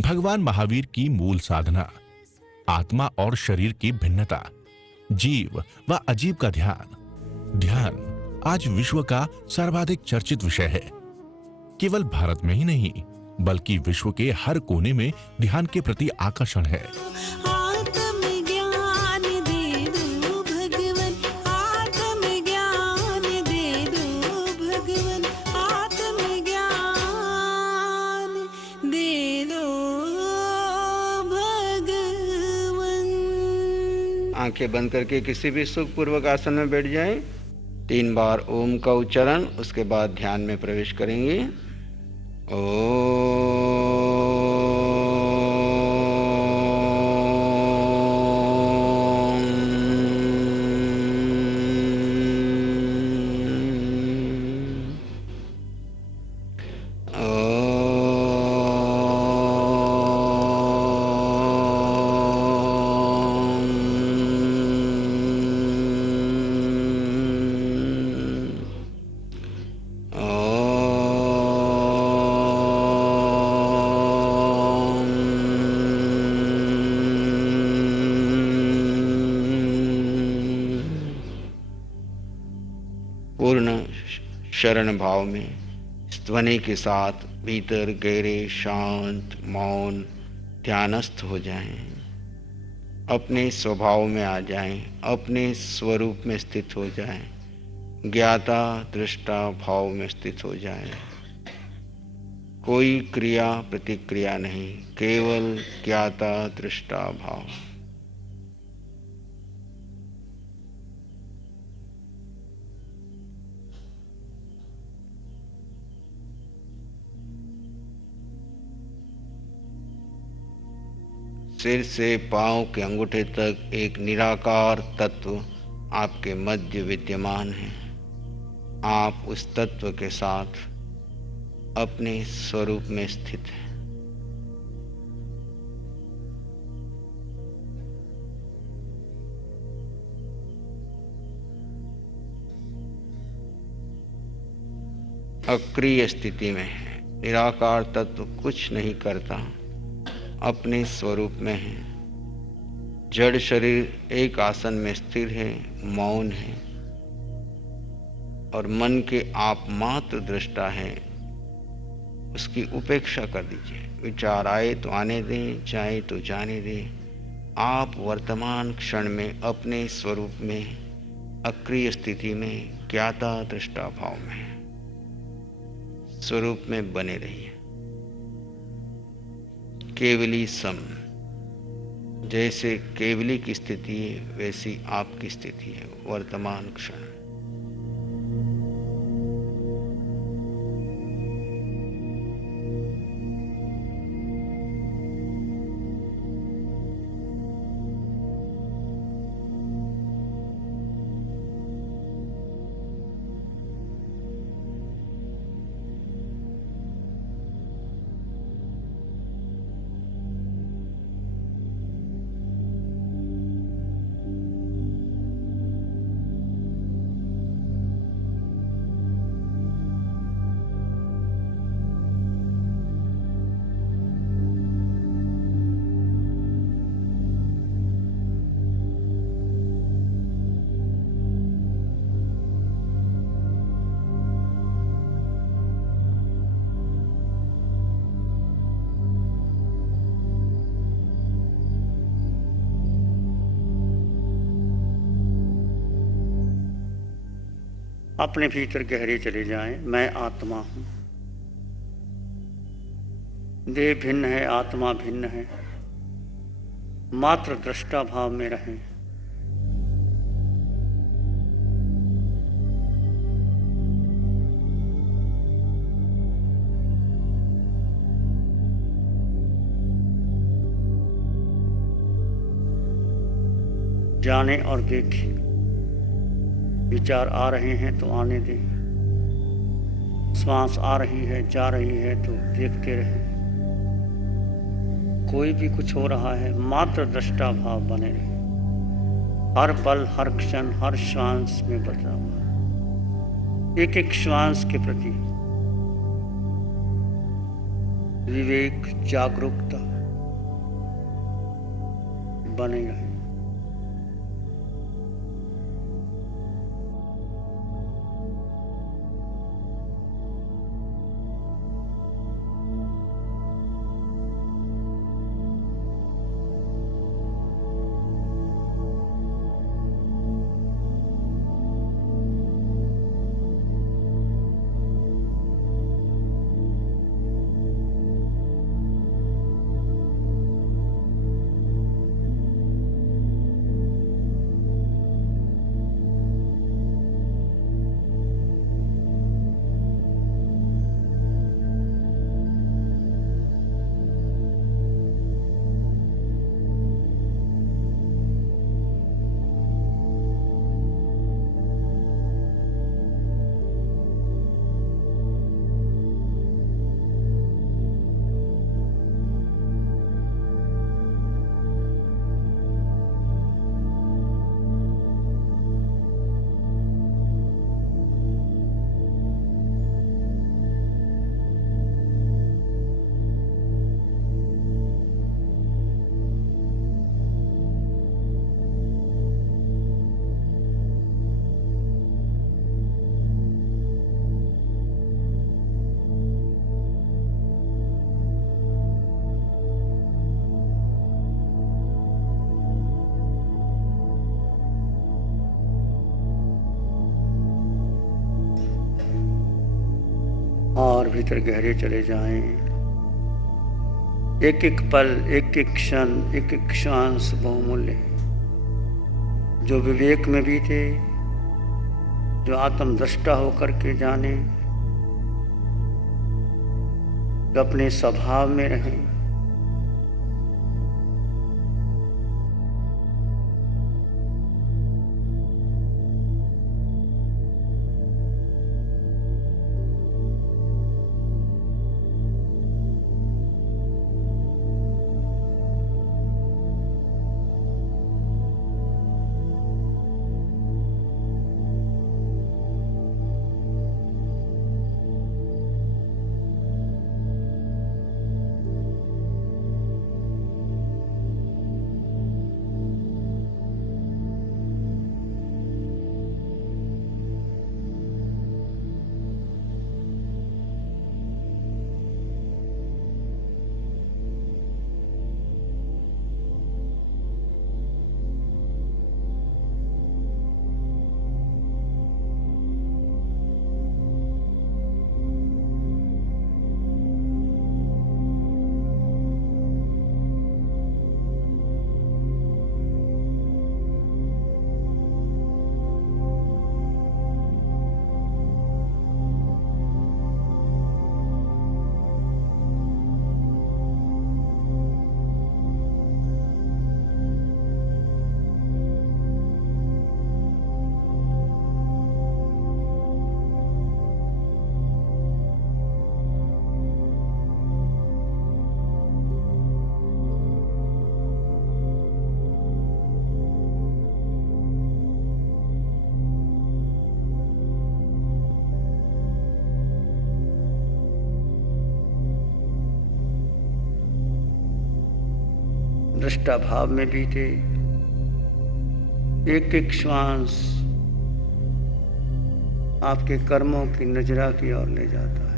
भगवान महावीर की मूल साधना, आत्मा और शरीर की भिन्नता, जीव व अजीव का ध्यान आज विश्व का सर्वाधिक चर्चित विषय है। केवल भारत में ही नहीं, बल्कि विश्व के हर कोने में ध्यान के प्रति आकर्षण है। आत्मज्ञान दे दो भगवन, आत्मज्ञान दे दो भगवन, आत्मज्ञान दे दो भगवन। आंखें बंद करके किसी भी सुखपूर्वक आसन में बैठ जाएं। 3 बार ओम का उच्चारण, उसके बाद ध्यान में प्रवेश करेंगे। पूर्ण शरण भाव में ध्वनि के साथ भीतर गहरे शांत मौन ध्यानस्थ हो जाएं, अपने स्वभाव में आ जाएं, अपने स्वरूप में स्थित हो जाएं, ज्ञाता दृष्टा भाव में स्थित हो जाएं। कोई क्रिया प्रतिक्रिया नहीं, केवल ज्ञाता दृष्टा भाव। सिर से पांव के अंगूठे तक एक निराकार तत्व आपके मध्य विद्यमान है। आप उस तत्व के साथ अपने स्वरूप में स्थित हैं। अक्रिय स्थिति में है। निराकार तत्व कुछ नहीं करता, अपने स्वरूप में है। जड़ शरीर एक आसन में स्थिर है, मौन है और मन के आप मात्र दृष्टा है। उसकी उपेक्षा कर दीजिए। विचार आए तो आने दें, जाए तो जाने दें। आप वर्तमान क्षण में अपने स्वरूप में अक्रिय स्थिति में ज्ञाता दृष्टा भाव में स्वरूप में बने रहिए। केवली सम, जैसे केवली की स्थिति है वैसी आपकी स्थिति है वर्तमान क्षण। अपने भीतर गहरे चले जाएं। मैं आत्मा हूं। देह भिन्न है, आत्मा भिन्न है। मात्र दृष्टा भाव में रहें। जाने और देखें। विचार आ रहे हैं तो आने दें। श्वास आ रही है, जा रही है तो देखते रहें। कोई भी कुछ हो रहा है, मात्र दृष्टा भाव बने रहे। हर पल, हर क्षण, हर श्वास में बदलाव हुआ। एक एक श्वास के प्रति विवेक, जागरूकता बने रहें। और भीतर गहरे चले जाएं। एक एक पल, एक एक क्षण, एक एक श्वास बहुमूल्य है। जो विवेक में बीते, जो आत्मदृष्टा होकर के जाने, जो अपने स्वभाव में रहें। दृष्टा भाव में बीते, एक एक श्वास आपके कर्मों की नजरा की ओर ले जाता है।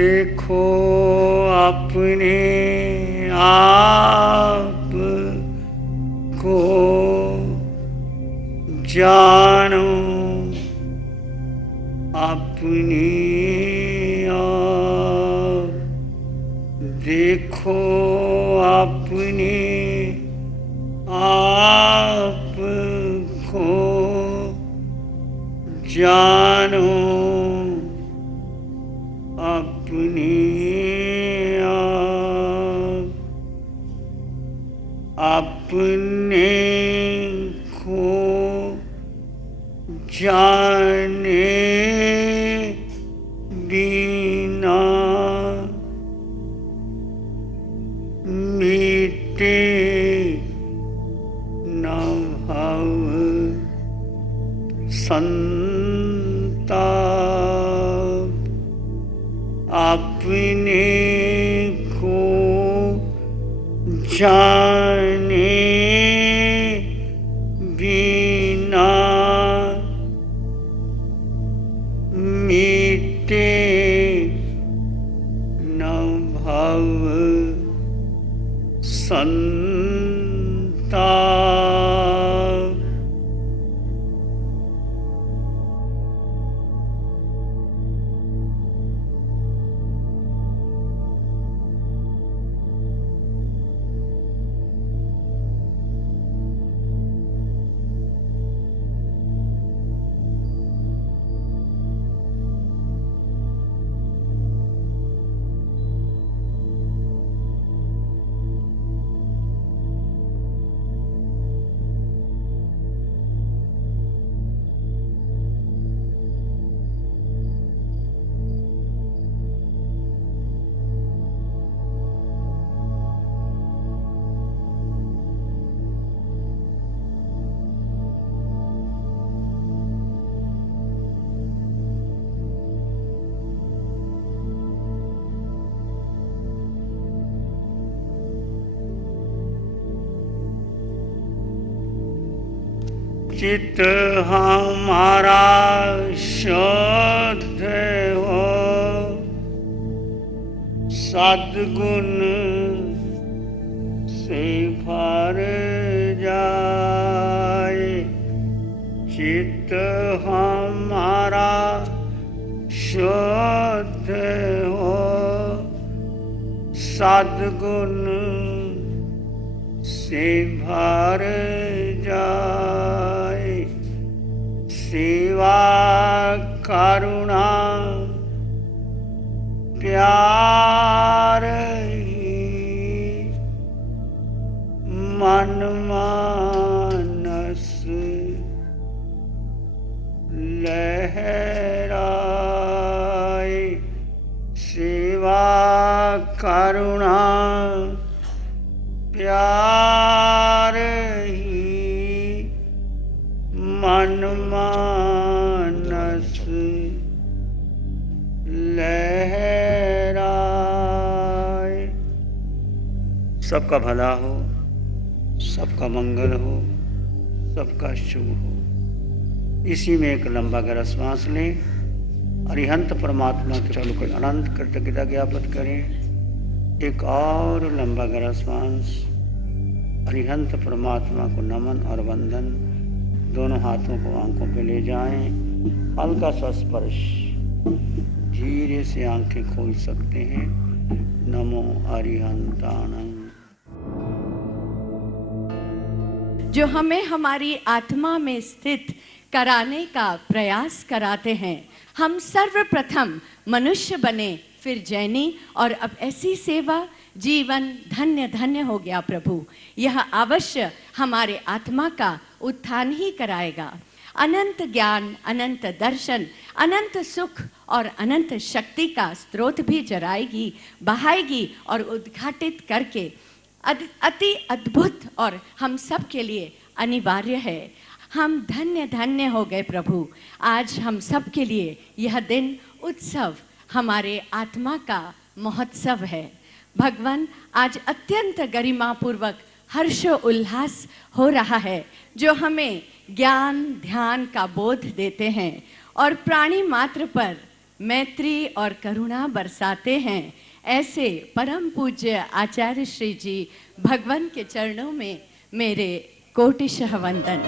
देखो अपने आप को, जानो अपने आप, देखो अपने आप को, जानो अपने आप, अपने को जाने बिना मिटे न भव संताप, अपने को जाने बिना मिटे न भव संताप। चित हमारा शुद्ध हो, सद्गुण से भर जाए। चित हमारा शुद्ध हो, सद्गुण से भर जाए। सेवा करुणा प्यार ही मन मानस लहराए। सेवा करुणा प्यार ही मन मानस लहराए। सबका भला हो, सबका मंगल हो, सबका शुभ हो। इसी में एक लंबा गहरा श्वास लें। अरिहंत परमात्मा के चलो को अनंत कृतज्ञता ज्ञापित करें। एक और लंबा गहरा श्वास। अरिहंत परमात्मा को नमन और वंदन। दोनों हाथों को आंखों पे ले जाएं। हल्का सा स्पर्श। धीरे से आंखें खोल सकते हैं। नमो अरिहंताणं। जो हमें हमारी आत्मा में स्थित कराने का प्रयास कराते हैं। हम सर्वप्रथम मनुष्य बने, फिर जैनी, और अब ऐसी सेवा। जीवन धन्य धन्य हो गया प्रभु। यह अवश्य हमारे आत्मा का उत्थान ही कराएगा। अनंत ज्ञान, अनंत दर्शन, अनंत सुख और अनंत शक्ति का स्रोत भी जराएगी, बहाएगी और उद्घाटित करके अति अद्भुत और हम सब के लिए अनिवार्य है। हम धन्य धन्य हो गए प्रभु। आज हम सब के लिए यह दिन उत्सव, हमारे आत्मा का महोत्सव है। भगवान, आज अत्यंत गरिमापूर्वक हर्ष उल्लास हो रहा है, जो हमें ज्ञान ध्यान का बोध देते हैं और प्राणी मात्र पर मैत्री और करुणा बरसाते हैं, ऐसे परम पूज्य आचार्य श्री जी भगवान के चरणों में मेरे कोटिशः वंदन।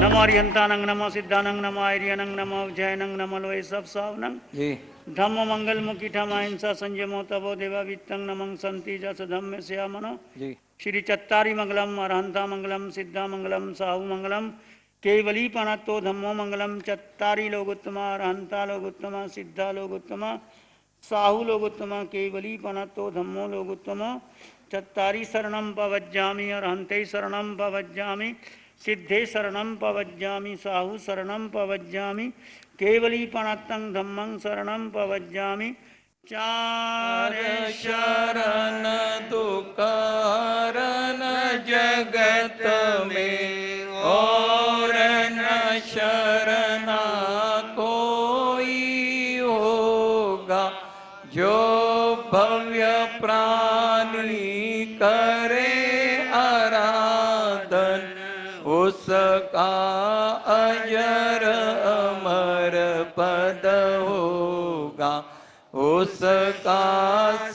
नमो अरिहंतानंग नमो सिद्धानंग नमो आर्यनंग नमो जैनंग नमो लोए सब सावनंग जी धम्म मंगल मुखी ठम अहिंसा संयमो तपो देवा वित्तंग नमं संति जस धम्म श्यामनो जी श्री चत्तारी मंगलम अरहंता मंगलम सिद्धा मंगलम साहु मंगलम केवली पणतो धम्मो मंगलम चत्तारी लोगोत्तमा अरहंता लोगोत्तमा सिद्धा लोगोत्तमा साहु लोगोत्तमा केवली पणतो धम्मो लोगोत्तमो चत्तारी शरणं पवज्जामि अरहंते शरणं पवज्जामि सिद्धे शरणं पवज्जामि साहु शरणं पवज्जामि केवली पणतं धम्मं शरणं पवज्जामि चार शरण दुख हरन जगत में और न शरणा कोई होगा, जो भव्य प्राणी करे आराधन उसका अजर अमर पद होगा, उसका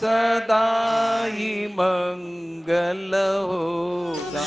सदा ही मंगल होगा।